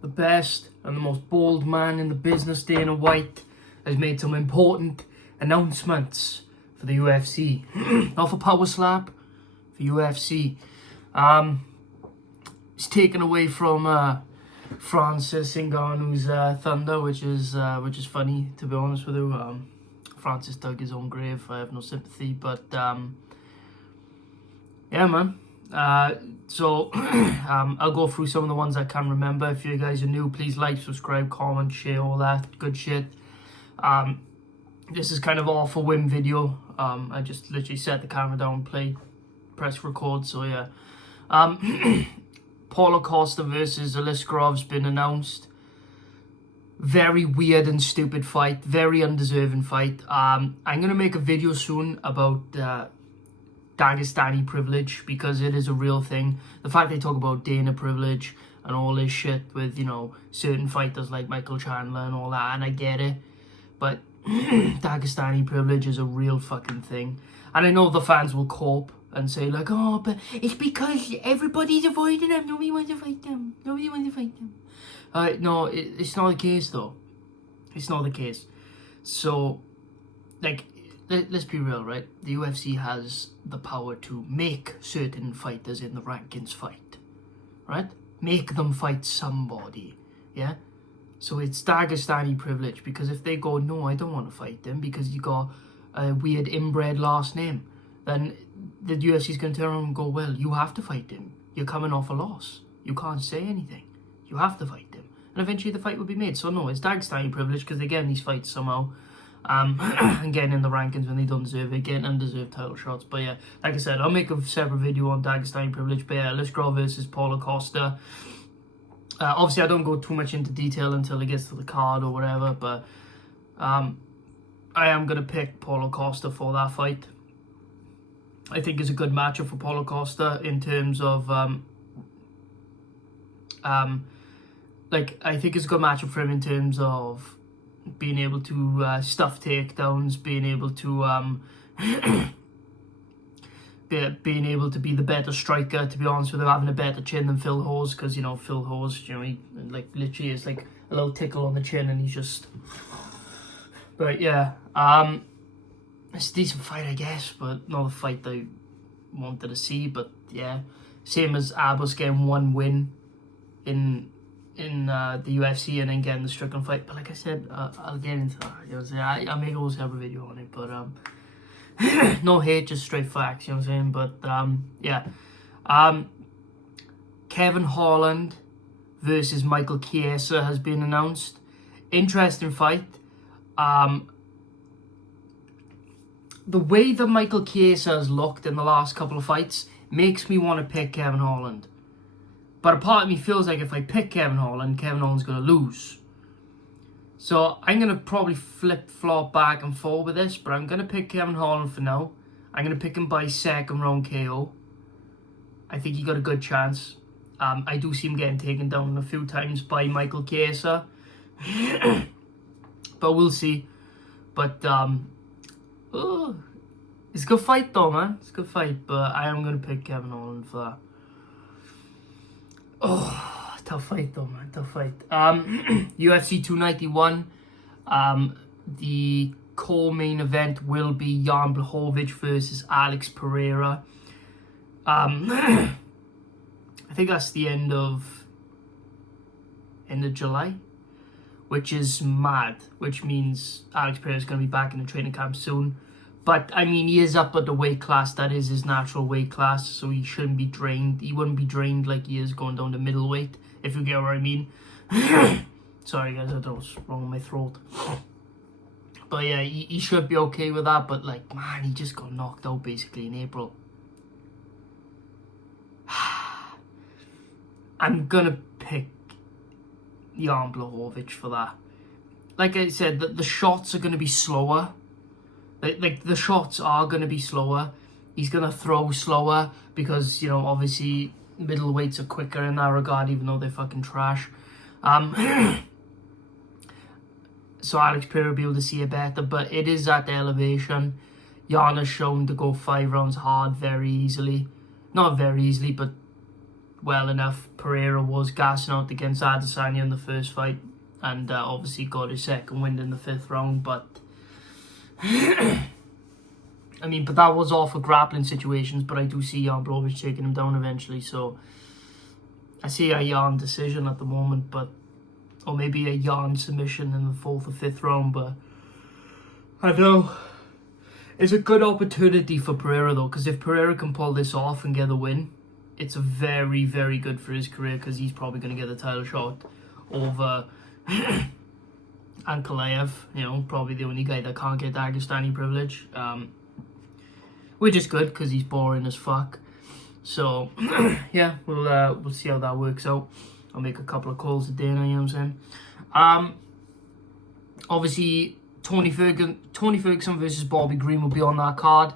the best and the most bold man in the business, Dana White, has made some important announcements for the UFC. Not for Power Slap, for UFC. It's taken away from Francis Ngannou's thunder, which is funny, to be honest with you. Francis dug his own grave. I have no sympathy, but yeah, man. So I'll go through some of the ones I can remember. If you guys are new, please like, subscribe, comment, share, all that good shit. This is kind of all for whim video. I just literally set the camera down, press record. So yeah. Paulo Costa versus Aliskerov's been announced. Very weird and stupid fight. Very undeserving fight. I'm gonna make a video soon about Dagestani privilege, because it is a real thing. The fact they talk about Dana privilege and all this shit with, you know, certain fighters like Michael Chandler and all that, and I get it, but Dagestani privilege is a real fucking thing. And I know the fans will cope and say like, oh, but it's because everybody's avoiding them, nobody wants to fight them, no, it's not the case though. It's not the case. So, like, let's be real, right? The UFC has the power to make certain fighters in the rankings fight, right? Make them fight somebody, yeah? So it's Dagestani privilege, because if they go, no, I don't want to fight them because you got a weird inbred last name, then the UFC's going to turn around and go, well, you have to fight him. You're coming off a loss. You can't say anything. You have to fight him. And eventually the fight will be made. So no, it's Dagestani privilege, because they're getting these fights somehow. And getting in the rankings when they don't deserve it, getting undeserved title shots. But yeah, like I said, I'll make a separate video on Dagestani privilege. But yeah, Aliskerov versus Paulo Costa. Obviously, I don't go too much into detail until it gets to the card or whatever, but I am going to pick Paulo Costa for that fight. I think it's a good matchup for Paulo Costa in terms of, I think it's a good matchup for him in terms of being able to stuff takedowns, being able to being able to be the better striker, to be honest with him, having a better chin than Phil Hawes, because, you know, Phil Hawes, you know, he like literally is like a little tickle on the chin and he's just... But yeah, it's a decent fight, I guess, but not the fight I wanted to see. But yeah, same as Abus getting one win in the UFC and then getting the Strickland fight. But like I said, I'll get into that. You know what I'm saying? I'll make a whole separate video on it, but no hate, just straight facts, you know what I'm saying? But yeah, Kevin Holland versus Michael Chiesa has been announced. Interesting fight. The way that Michael Chiesa has looked in the last couple of fights makes me want to pick Kevin Holland. But a part of me feels like if I pick Kevin Holland's going to lose. So I'm going to probably flip-flop back and forth with this, but I'm going to pick Kevin Holland for now. I'm going to pick him by second round KO. I think he got a good chance. I do see him getting taken down a few times by Michael Chiesa. But we'll see. But it's a good fight though, man. It's a good fight, but I am going to pick Kevin Holland for that. Oh, tough fight though, man. Tough fight. UFC 291. The co-main event will be Jan Blachowicz versus Alex Pereira. I think that's the end of July, which is mad. Which means Alex Pereira is going to be back in the training camp soon. But, I mean, he is up at the weight class. That is his natural weight class. So he shouldn't be drained. He wouldn't be drained like he is going down to middleweight, if you get what I mean. Sorry, guys. I don't know what's wrong with my throat. But, yeah, he should be okay with that. But, like, man, he just got knocked out, basically, in April. I'm going to pick Jan Blachowicz for that. Like I said, the shots are going to be slower. Like the shots are going to be slower. He's going to throw slower because, you know, obviously middleweights are quicker in that regard, even though they're fucking trash. So Alex Pereira will be able to see it better, but it is at the elevation. Jan has shown to go 5 rounds hard very easily. Not very easily, but well enough. Pereira was gassing out against Adesanya in the first fight, and obviously got his second win in the 5th round, but I mean, but that was all for grappling situations, but I do see Jan Blachowicz taking him down eventually, so I see a Jan decision at the moment, but or maybe a Jan submission in the 4th or 5th round, but I know it's a good opportunity for Pereira though, because if Pereira can pull this off and get the win, it's a very, very good for his career, because he's probably going to get the title shot over Ankalaev, you know, probably the only guy that can't get Dagestani privilege, which is good because he's boring as fuck. So yeah, we'll see how that works out. I'll make a couple of calls a day, you know what I'm saying? Obviously, Tony Ferguson versus Bobby Green will be on that card.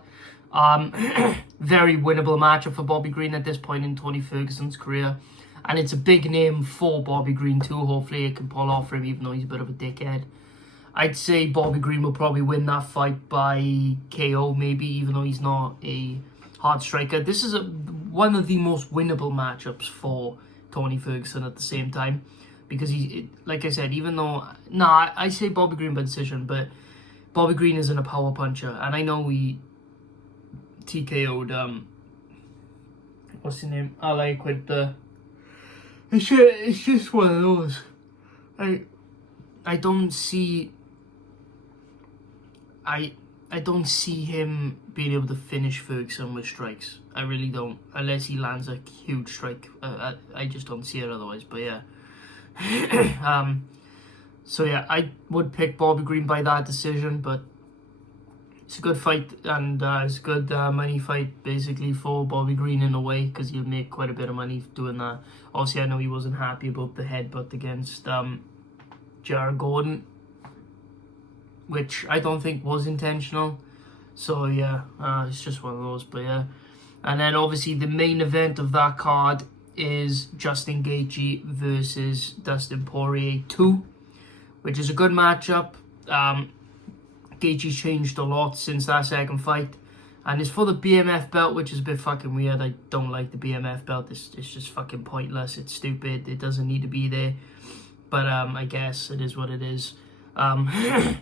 Very winnable matchup for Bobby Green at this point in Tony Ferguson's career. And it's a big name for Bobby Green too. Hopefully it can pull off for him, even though he's a bit of a dickhead. I'd say Bobby Green will probably win that fight by KO, maybe, even though he's not a hard striker. This is one of the most winnable matchups for Tony Ferguson at the same time. Because like I said, even though... I say Bobby Green by decision, but Bobby Green isn't a power puncher. And I know he TKO'd, what's his name? Alec with the... It's just one of those. I don't see... I don't see him being able to finish Ferguson with strikes. I really don't. Unless he lands a huge strike. I just don't see it otherwise. But yeah. So yeah, I would pick Bobby Green by that decision. But it's a good fight. And it's a good money fight basically for Bobby Green in a way. Because he'll make quite a bit of money doing that. Obviously I know he wasn't happy about the headbutt against Jared Gordon, which I don't think was intentional. So yeah, it's just one of those. But yeah, and then obviously the main event of that card is Justin Gaethje versus Dustin Poirier 2, which is a good matchup. Gaethje's changed a lot since that second fight, and it's for the BMF belt, which is a bit fucking weird. I don't like the BMF belt. It's just fucking pointless. It's stupid. It doesn't need to be there. But I guess it is what it is. I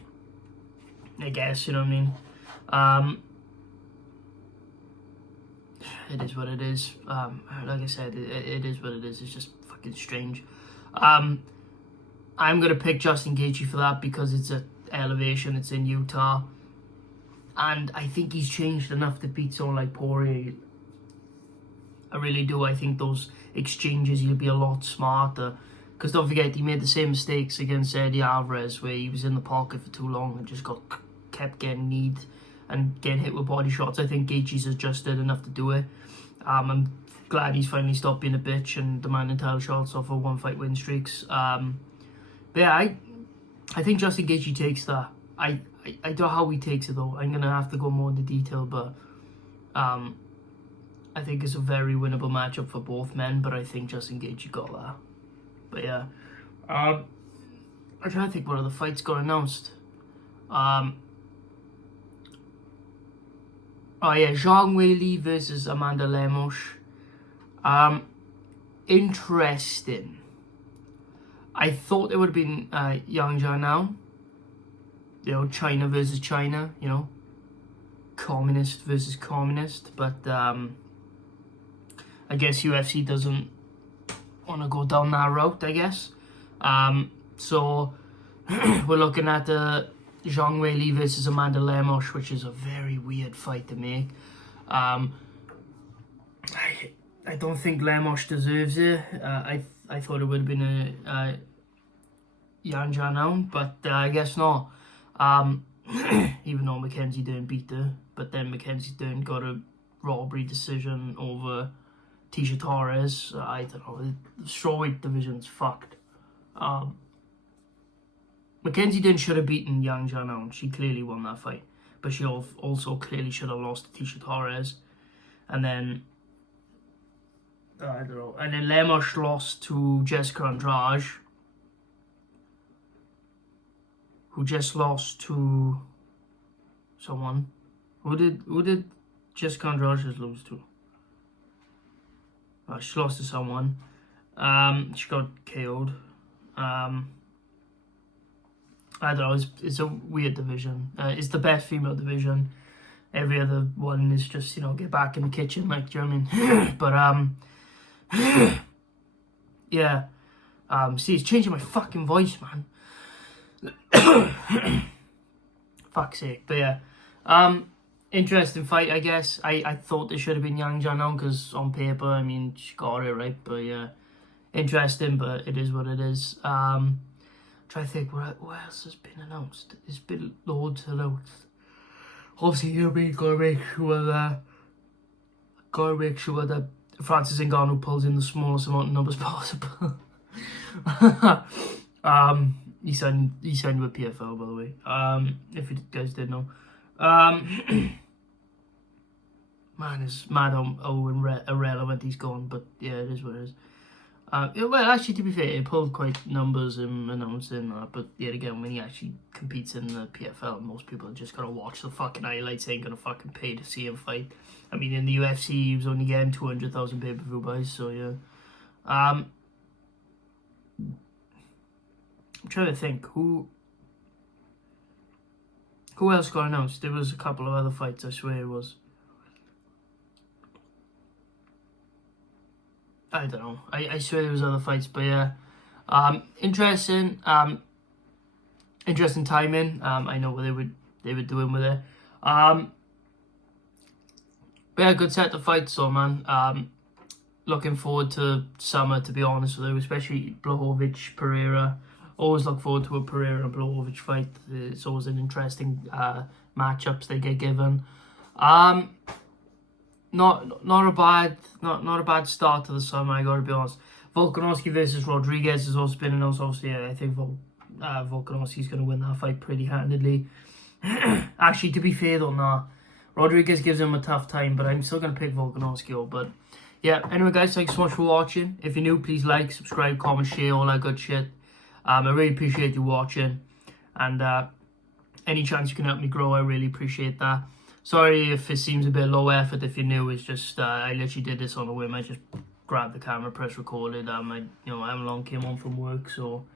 guess, you know what I mean? It is what it is. Like I said, it is what it is. It's just fucking strange. I'm going to pick Justin Gaethje for that because it's at Elevation. It's in Utah. And I think he's changed enough to beat someone like Poirier. I really do. I think those exchanges, he'll be a lot smarter. Because don't forget, he made the same mistakes against Eddie Alvarez, where he was in the pocket for too long and just kept getting kneed and getting hit with body shots. I think Gaethje's adjusted enough to do it. I'm glad he's finally stopped being a bitch and demanding title shots off of one-fight win streaks. But yeah, I think Justin Gaethje takes that. I don't know how he takes it though. I'm going to have to go more into detail, but I think it's a very winnable matchup for both men, but I think Justin Gaethje got that. But yeah, I'm trying to think what other fights got announced. Oh yeah, Zhang Weili versus Amanda Lemos. Interesting. I thought it would have been Yang Jianao. You know, China versus China. You know, communist versus communist. But I guess UFC doesn't want to go down that route, I guess. So we're looking at Zhang Weili versus Amanda Lemos, which is a very weird fight to make. I don't think Lemos deserves it. I thought it would have been a Yan Jianao, but I guess not. Even though Mackenzie Dern beat her, but then Mackenzie Dern got a robbery decision over Tisha Torres. I don't know, the strawweight division's fucked. Mackenzie Dern should have beaten Yang Jianao. She clearly won that fight, but she also clearly should have lost to Tisha Torres. And then I don't know. And then Lemos lost to Jessica Andrade, who just lost to someone. Who did Jessica Andrade just lose to? She lost to someone. She got KO'd. I don't know. It's a weird division. It's the best female division. Every other one is just, you know, get back in the kitchen, like, do you know what I mean? But yeah. See, it's changing my fucking voice, man. Fuck's sake. But yeah. Interesting fight, I guess. I thought it should have been Yang Jianhong because on paper, I mean, she got it right. But yeah, interesting. But it is what it is. Try to think what else has been announced. There's been loads announced. Obviously, gotta make sure that Francis Ngannou pulls in the smallest amount of numbers possible. He signed with PFL, by the way. If you guys didn't know. Man, it's mad how irrelevant he's gone, but yeah, it is what it is. Well, actually, to be fair, he pulled quite numbers in announcing that, but yet again, when he actually competes in the PFL, most people are just gonna watch the fucking highlights, ain't gonna fucking pay to see him fight. I mean, in the UFC, he was only getting 200,000 pay-per-view buys, so yeah. I'm trying to think, who else got announced? There was a couple of other fights, I swear it was. I don't know. I swear there was other fights, but yeah. Interesting. Interesting timing. I know what they were doing with it. But yeah, good set of fights, so man. Looking forward to summer, to be honest with you, especially Blachowicz Pereira. Always look forward to a Pereira and Blachowicz fight. It's always an interesting matchups they get given. Not a bad start to the summer, I gotta be honest. Volkanovski versus Rodriguez has also been announced. Obviously, yeah, I think Volkanovski's gonna win that fight pretty handedly. Actually, to be fair though, nah. Rodriguez gives him a tough time, but I'm still gonna pick Volkanovski. But yeah, anyway, guys, thanks so much for watching. If you're new, please like, subscribe, comment, share, all that good shit. I really appreciate you watching, and any chance you can help me grow, I really appreciate that. Sorry if it seems a bit low effort. If you're new, it's just I literally did this on a whim. I just grabbed the camera, press recorded. I haven't long came home from work, so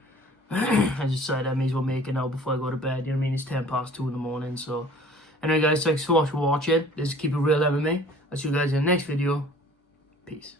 I just decided I may as well make it now before I go to bed. You know what I mean? It's 2:10 in the morning. So anyway, guys, thanks so much for watching. This is Keep It Real MMA. I'll see you guys in the next video. Peace.